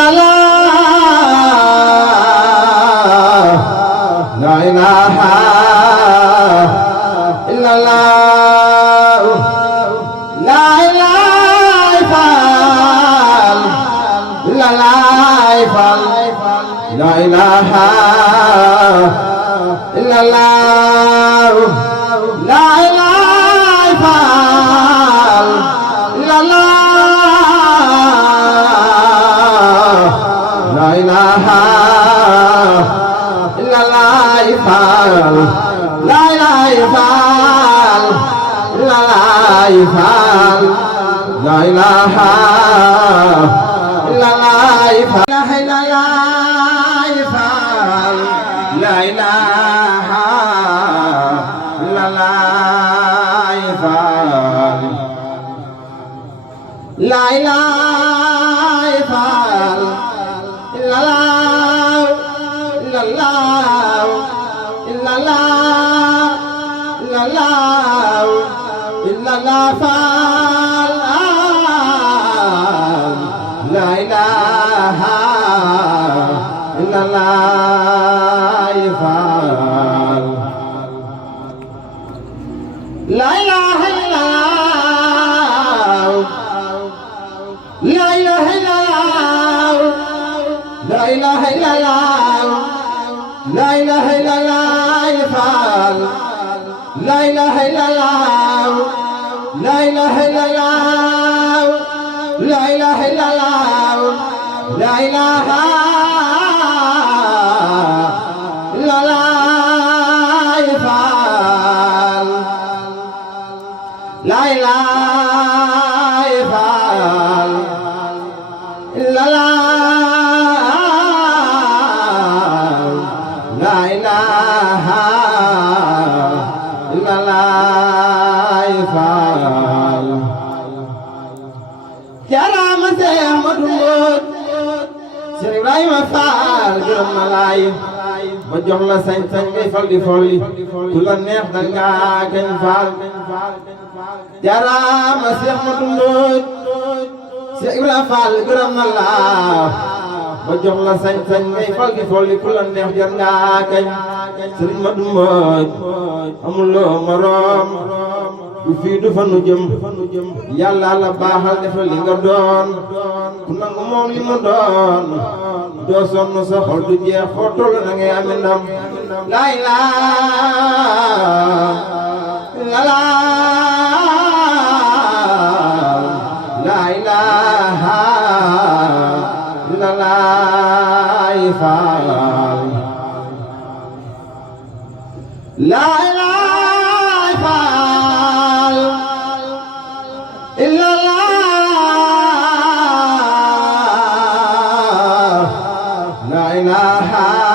لا إله إلا الله لا إله إلا الله لا إله إلا الله لا إله إلا الله لا إله إلا الله لا إله إلا الله لا إله إلا الله لا إله إلا الله لا إله إلا الله إلا الله إلا الله إلا الله إلا الله لا إله إلا الله لا إله إلا الله لا إله إلا الله لا إله إلا الله لا إله إلا الله لا إله إلا الله لا إله إلا الله لا إله إلا الله لا إله إلا الله لا إله إلا الله لا إله إلا الله جرام سيحمد موت Cheikh Ibrahima Fall gërëm na laay ba jox la sañ-sañ ngay fal di folli ku la neex da nga gañ faal jaraama Cheikh Modou Mbodj Cheikh Ibrahima Fall gërëm na la ba jox la sañ-sañ ngay fal di folli ku la neex jar nga gañ Serigne Modou Mbodj amuloo morom du fii du fa nu jëm yàlla la baaxal defal li nga doon ku nangu moom li mu doon doo sonn sa xol du jeex foo toll na ngay ame ndam la ilaha illallah la ilaha illallah la ilaha illallah la ilaha